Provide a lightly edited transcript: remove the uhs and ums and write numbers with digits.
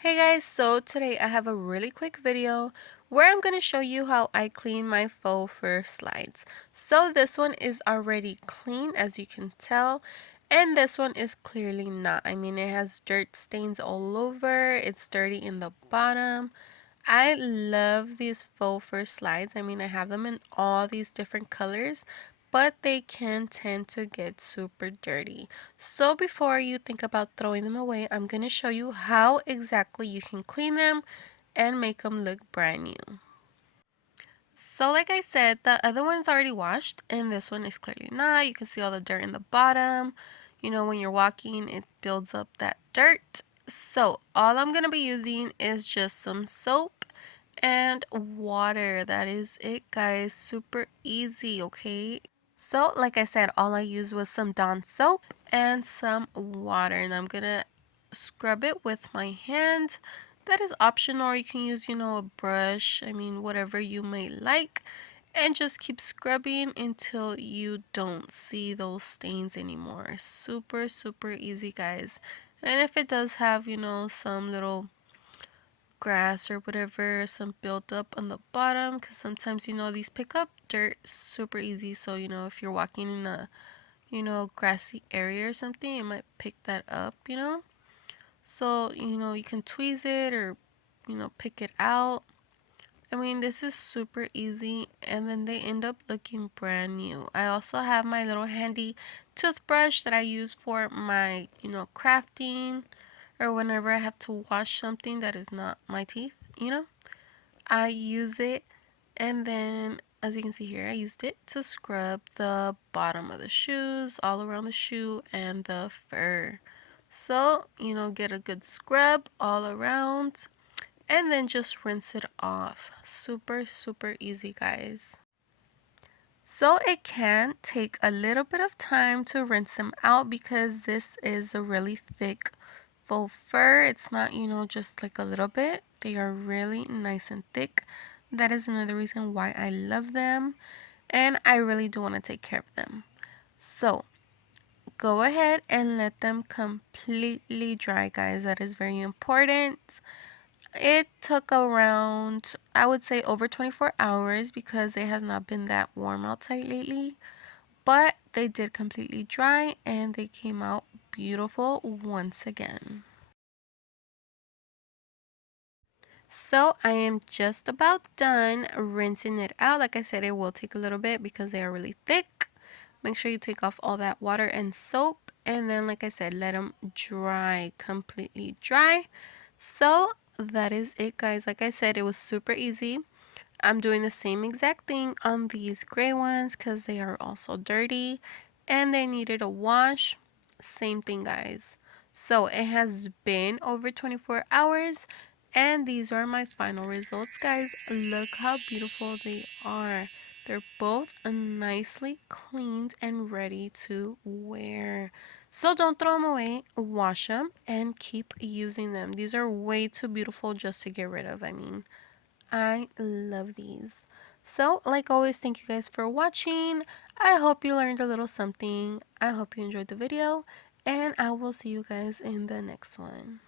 Hey guys, so today I have a really quick video where I'm going to show you how I clean my faux fur slides. So this one is already clean, as you can tell, and this one is clearly not. I mean, it has dirt stains all over, it's dirty in the bottom. I love these faux fur slides. I mean, I have them in all these different colors, but they can tend to get super dirty. So before you think about throwing them away, I'm going to show you how exactly you can clean them and make them look brand new. So like I said, the other one's already washed and this one is clearly not. You can see all the dirt in the bottom. You know, when you're walking, it builds up that dirt. So all I'm going to be using is just some soap and water. That is it, guys. Super easy, okay? So like I said, all I used was some Dawn soap and some water, and I'm gonna scrub it with my hand. That is optional. You can use, a brush. I mean, whatever you may like. And just keep scrubbing until you don't see those stains anymore. Super, super easy, guys. And if it does have, some little grass or whatever, some built up on the bottom, because sometimes, these pick up dirt super easy. So, if you're walking in a, grassy area or something, it might pick that up. So, you can tweeze it or, pick it out. I mean, this is super easy, and then they end up looking brand new. I also have my little handy toothbrush that I use for my, crafting, or whenever I have to wash something that is not my teeth. I use it, and then as you can see here, I used it to scrub the bottom of the shoes, all around the shoe and the fur. So, get a good scrub all around and then just rinse it off. Super, super easy, guys. So it can take a little bit of time to rinse them out because this is a really thick faux fur. It's not, just like a little bit. They are really nice and thick. That is another reason why I love them, and I really do want to take care of them. So go ahead and let them completely dry, guys. That is very important. It took around, I would say, over 24 hours because it has not been that warm outside lately. But they did completely dry and they came out beautiful once again. So I am just about done rinsing it out. Like I said, it will take a little bit because they are really thick. Make sure you take off all that water and soap. And then, like I said, let them dry, completely dry. So that is it, guys. Like I said, it was super easy. I'm doing the same exact thing on these gray ones because they are also dirty and they needed a wash. Same thing, guys. So it has been over 24 hours and these are my final results, guys. Look how beautiful they are. They're both nicely cleaned and ready to wear. So don't throw them away, wash them, and keep using them. These are way too beautiful just to get rid of. I mean, I love these. So, like always, thank you guys for watching. I hope you learned a little something. I hope you enjoyed the video, and I will see you guys in the next one.